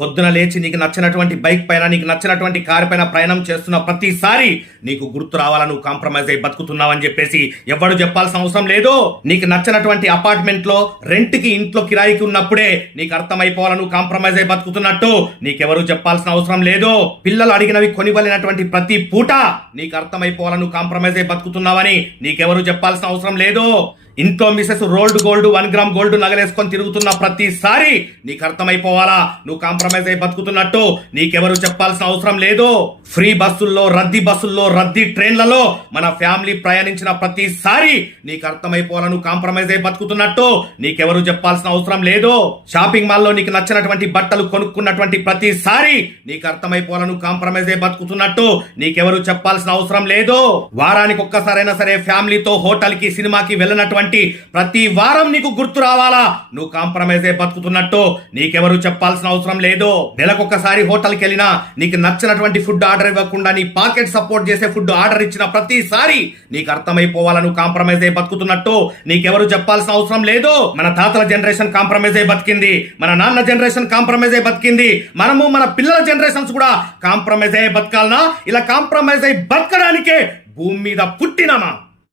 పొద్దున లేచి నీకు నచ్చినటువంటి బైక్ పైన నీకు నచ్చినటువంటి కారు పైన ప్రయాణం చేస్తున్న ప్రతిసారి నీకు గుర్తు రావాలా నువ్వు కాంప్రమైజ్ అయి బతుకుతున్నావని చెప్పేసి ఎవడు చెప్పాల్సిన అవసరం లేదు. నీకు నచ్చినటువంటి అపార్ట్మెంట్ లో రెంట్ కి ఇంట్లో కిరాయికి ఉన్నప్పుడే నీకు అర్థమైపోవాలా నువ్వు కాంప్రమైజ్ అయి బతుకుతున్నట్టు నీకెవరు చెప్పాల్సిన అవసరం లేదు. పిల్లలు అడిగినవి కొనివలినటువంటి ప్రతి పూట నీకు అర్థమైపోవాలా నువ్వు కాంప్రమైజ్ అయి బతుకుతున్నావని నీకెవరు చెప్పాల్సిన అవసరం లేదు. ఇంట్లో Mrs rolled gold 1 gram gold నగలేసుకొని తిరుగుతున్న ప్రతిసారి నీకు అర్థమైపోవాలా నువ్వు కాంప్రమైజ్ అయి బతుకుతున్నట్టు నీకెవరు చెప్పాల్సిన అవసరం లేదు. ఫ్రీ బస్సుల్లో రద్దీ ట్రైన్లలో మన ఫ్యామిలీ ప్రయాణించిన ప్రతిసారి నీకు అర్థమైపోవాలా నువ్వు కాంప్రమైజ్ అయి బతుకుతున్నట్టు నీకెవరు చెప్పాల్సిన అవసరం లేదు. షాపింగ్ మాల్లో నీకు నచ్చినటువంటి బట్టలు కొనుక్కున్నటువంటి ప్రతిసారి నీకు అర్థమైపోవాలా నువ్వు కాంప్రమైజ్ అయి బతుకుతున్నట్టు నీకెవరు చెప్పాల్సిన అవసరం లేదు. వారానికి ఒక్కసారైనా సరే ఫ్యామిలీతో హోటల్ కి సినిమాకి వెళ్ళినటువంటి ప్రతి వారం నీకు గుర్తు రావాలా నువ్వు కాంప్రమైజ్ అయి బతుకుతున్నట్టు నీకెవరు చెప్పాల్సిన అవసరం లేదు. నెలకొకసారి హోటల్కి వెళ్ళినా నీకు నచ్చినటువంటి ఫుడ్ ఆర్డర్ ఇవ్వకుండా నీ పాకెట్ సపోర్ట్ చేసే ఫుడ్ ఆర్డర్ ఇచ్చిన ప్రతిసారి నీకు అర్థమైపోవాలా నువ్వు కాంప్రమైజ్ అయి బతుకుతున్నట్టు నీకెవరు చెప్పాల్సిన అవసరం లేదు. మన తాతల జనరేషన్ కాంప్రమైజ్ అయి బతికింది, మన నాన్న జనరేషన్ కాంప్రమైజ్ అయి బతికింది, మనము మన పిల్లల జనరేషన్స్ కూడా కాంప్రమైజ్ అయి బతకాలనా? ఇలా కాంప్రమైజ్ అయి బతకడానికే భూమి మీద పుట్టినామా?